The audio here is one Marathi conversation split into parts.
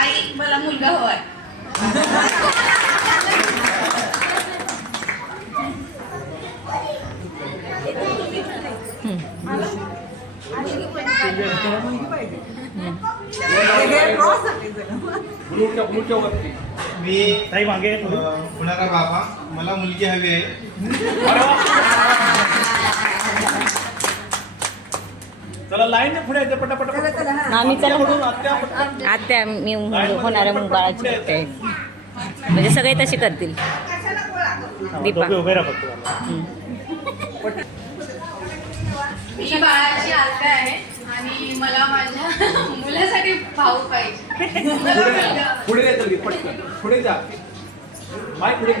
आई मला मुलगा हवाय. मी ताई मागे होणारा बाबा, मला मुलगी हवी आहे. चला लाईन पुढे पटापट. आम्ही चला आत्या मी होणाऱ्या मग बाळाची आहे. म्हणजे सगळे तसे करतील. दीपा उभे राहा. मी बाळाची आत्या आहे आणि मला माझ्या मुलासाठी भाऊ पाहिजे. पुढे येतो पटकन पुढे जा. माय पुढे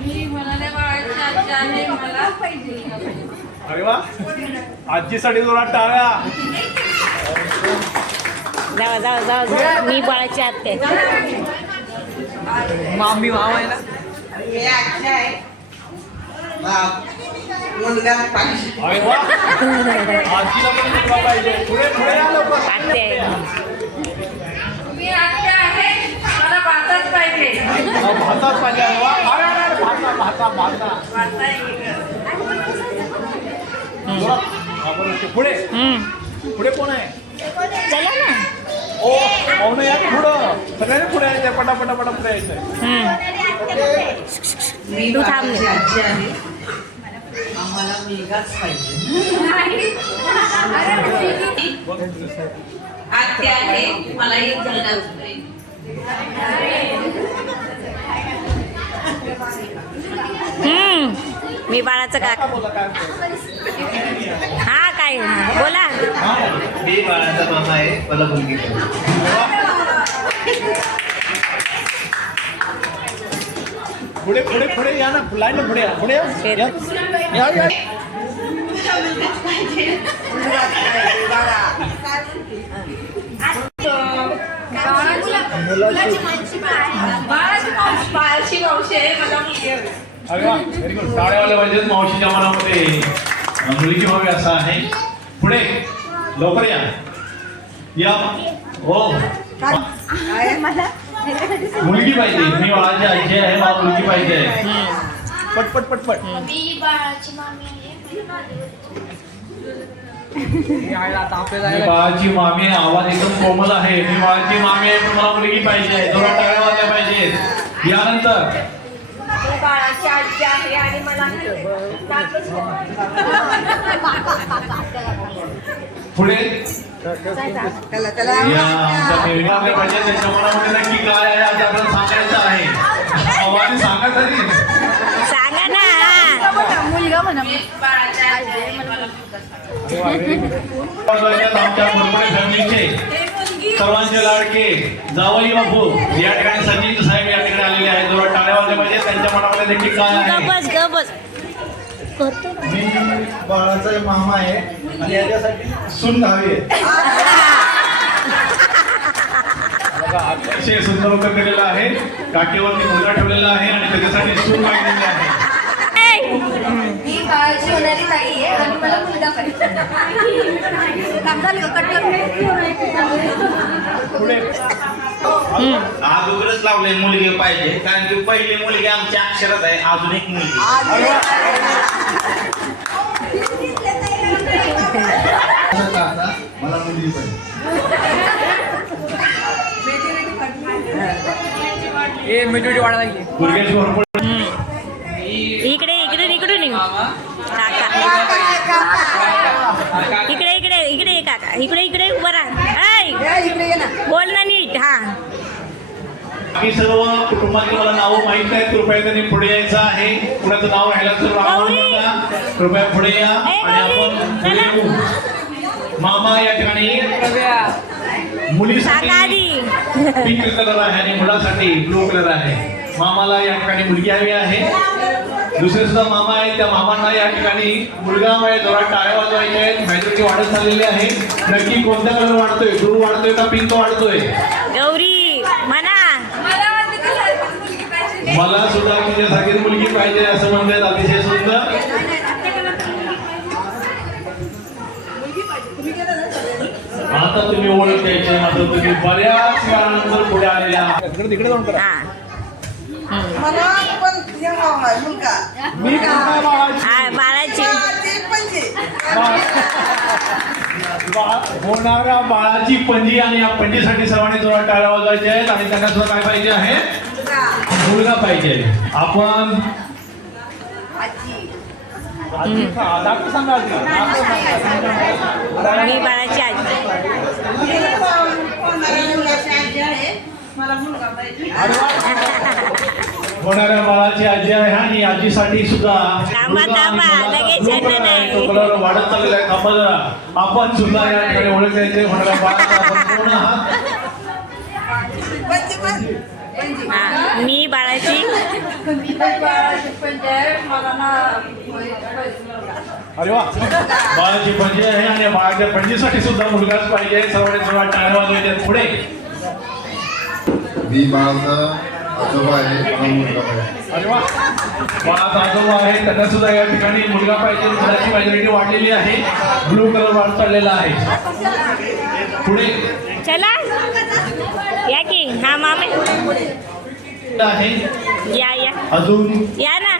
मी म्हणाले बाळाची आत्या आहे, मला पाहिजे. अरे वा, आजीसाठी जोरात टाळ्या. जावा जावा जावा जावा. मी बाळाची आत्या आहे. मामी भाव आहे ना. मी आत्या आहे. मुलगा पाहिजे. अरे वा, आजीला पण मुलगा पाहिजे. पुढे पुढे या लवकर. आत्या आहे. मी आत्या आहे, मला भाताच पाहिजे. भातात पाहिजे. अरे वा, अरे भाता. भाता आहे. पुढे पुढे कोण आहे? चला ना. ओ पाहुणे या पुढं. सगळ्यांनी पुढे यायचंय. पटापटा पुढे यायचंय. तू थांब. आजी आहे. आम्हाला मुलगाच पाहिजे. आत्या आहे, मला एक झालाच पाहिजे. मी बाळाचं का बोला काय हा काय बोला. मी बाळाचा मामा आहे, मला मुलगी पुढे पुढे पुढे या ना. लाईन पुढे या. पुढे या. बाळाची मावशी आहे, मला मुलगी हवी. अरे वा, व्हेरी गुड. टाळ्यावाले पाहिजेत. मावशीच्या मनामध्ये मुलगी व्हावी असं आहे. पुढे लवकर या. हो, मुलगी पाहिजे. मी बाळाची आजी आहे, मला मुलगी पाहिजे. पट. मी बाळाची मामी आहे. मी बाळाची मामी आहे. आवाज एकदम कोमल आहे. मी बाळाची मामी आहे, पण मला मुलगी पाहिजे. जोरात टाळ्या वाजल्या पाहिजेत. यानंतर मी बाळाची आजी आहे आणि मला पुढे त्याला या आमच्या मेहरबान पाहिजे. त्यांच्या मनामध्ये नक्की काय आहे आता आपल्याला सांगायचं आहे. आवाज सांगा तरी. सांगा ना. मुलगा म्हणा. मी बाळाची आजी आहे, मला मुलगा आमच्या मुरगुडे फॅमिलीचे सर्वांचे लाडके जावई बापू या ठिकाणी संजीत साहेब या ठिकाणी आलेले आहेत. जोरात टाळ्या वाजल्या पाहिजे. त्यांच्या मनामध्ये नक्की काय आहे. गबस मी बाळाचा मामा आहे आणि याच्यासाठी सून हवी आहे. अतिशय सुंदर उत्तर दिलेलं आहे. काठीवरती मुलगा ठेवलेला आहे आणि त्याच्यासाठी सून मागलेली आहे. मी बाळाची होणारी ताई आहे आणि मला मुलगा पाहिजे. पुढे अगोदरच लावले मुलगी पाहिजे, कारण की पहिली मुलगी आमच्या अक्षरात आहे. अजून एक मुलगी मला मुलगी पाहिजे. मेजॉरिटी वाढ लागली. गुरगेश भरपूर इकडून इकडे काका इकडे उभं राहा. बोल ना नीट. हा बाकी सर्व कुटुंबाची मला नावं माहित आहेत. कृपया त्यांनी पुढे यायचं आहे. कुणाचं नाव घ्यायला तर कृपया पुढे या आणि आपण पुढे येऊ. मामा या ठिकाणी मुलीसाठी पिंक कलर आहे आणि मुलासाठी ब्लू कलर आहे. मामाला या ठिकाणी मुलगी हवी आहे. दुसरे सुद्धा मामा आहेत. त्या मामांना या ठिकाणी मुलगा आहे. जोरात टाळ्या वाजवायच्या आहेत. मेजॉरिटी वाढत चाललेली आहे. नक्की कोणता कलर वाढतोय? ब्लू वाढतोय का पिंक वाढतोय? गौरी म्हणा. मला सुद्धा तुझ्यासारखीच मुलगी पाहिजे असं म्हणतात. अतिशय सुंदर. आता तुम्ही ओळख द्यायचे मात्र तुम्ही बऱ्याच काळानंतर पुढे आलेल्या आहात. तिकडे जाऊन करा. हा मला पण हे नाव आहे मुलगा. मी काय बाळाची हा बाळाची ते म्हणजे होणाऱ्या बाळाची पंजी आणि या पंजीसाठी सर्वांनी जोरात टाळ्या वाजवायच्या आहेत आणि त्यांना सुद्धा काय पाहिजे आहे मुलगा पाहिजे. आपण दाखवू सांगा मी बाळाची आजी मला मुलगा पाहिजे. होणाऱ्या बाळाची आजी आहे आणि आजीसाठी सुद्धा थांबा, थांबा, लगेच येणार नाही. तो कलर वाढत चाललेला आहे. थांबा जरा. आपण सुद्धा या ठिकाणी ओळख द्यायचे होणाऱ्या बाळाचा आपण कोण आहात? हा मी बाळाची बाळाची पंचायत मला ना अरे वा बाळाची पंजी आहे आणि बाळाच्या पंजीसाठी सुद्धा मुलगाच पाहिजे. सर्वांनी जोरात टाळ्या वाजवायच्या. पुढे मी बाळाचा आजोबा आहे, मला मुलगा पाहिजे. अरे वा बाळाचा आजोबा आहे त्यांना सुद्धा या ठिकाणी मुलगा पाहिजे. मुलाची मेजॉरिटी वाढलेली आहे. ब्लू कलर वाढ चाललेला आहे. पुढे चला या की हा मामे आहे या अजून या ना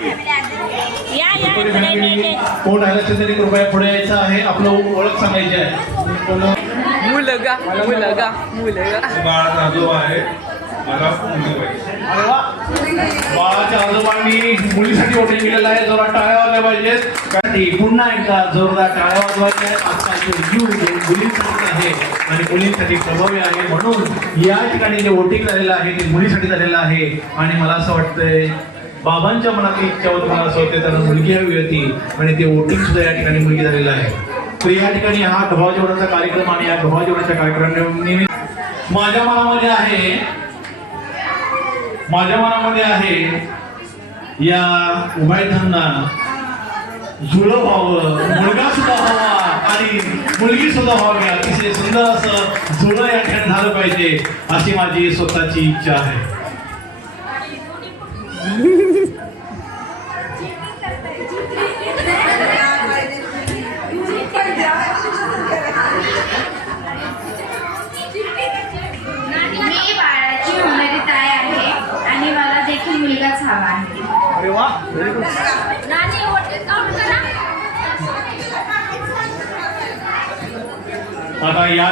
या इकडे. कोण आलं असेल तरी कृपया पुढे यायचं आहे. आपलं ओळख सांगायची आहे. मुलगा मुलगा मुलगा. बाळाचा आजोबा आहे, मला मुलगा पाहिजे. अरे वा बाळाच्या आजोबांनी मुलीसाठी वोटिंग केलेलं आहे. जोरात टाळ्या वाजल्या पाहिजेत. कारण पुन्हा एकदा जोरदार टाळ्या वाजवायच्या आहेत. आजकालचे युग हे मुलींसाठी आहे आणि मुलींसाठी प्रभावी आहे. म्हणून या ठिकाणी जे वोटिंग झालेलं आहे ते मुलीसाठी झालेलं आहे. आणि मला असं वाटतंय बाबांच्या मनात इच्छा होती, मला असं वाटतं त्यांना मुलगी हवी होती आणि ते वोटिंग सुद्धा या ठिकाणी मुलगी झालेलं आहे. तर या ठिकाणी हा गव्हा जेवणाचा कार्यक्रम आणि या गव्हा जेवणाच्या कार्यक्रमानिमित्त माझ्या मनामध्ये आहे या उभायतांना जुळं व्हावं, मुलगा सुद्धा व्हावा आणि मुलगी सुद्धा व्हावी. अतिशय सुंदर असं जुळं या ठिकाणी झालं पाहिजे अशी माझी स्वतःची इच्छा आहे. मी बाळाची होणारी ताई आहे आणि मला देखील मुलगाच हवा आहे. अरे वा आता या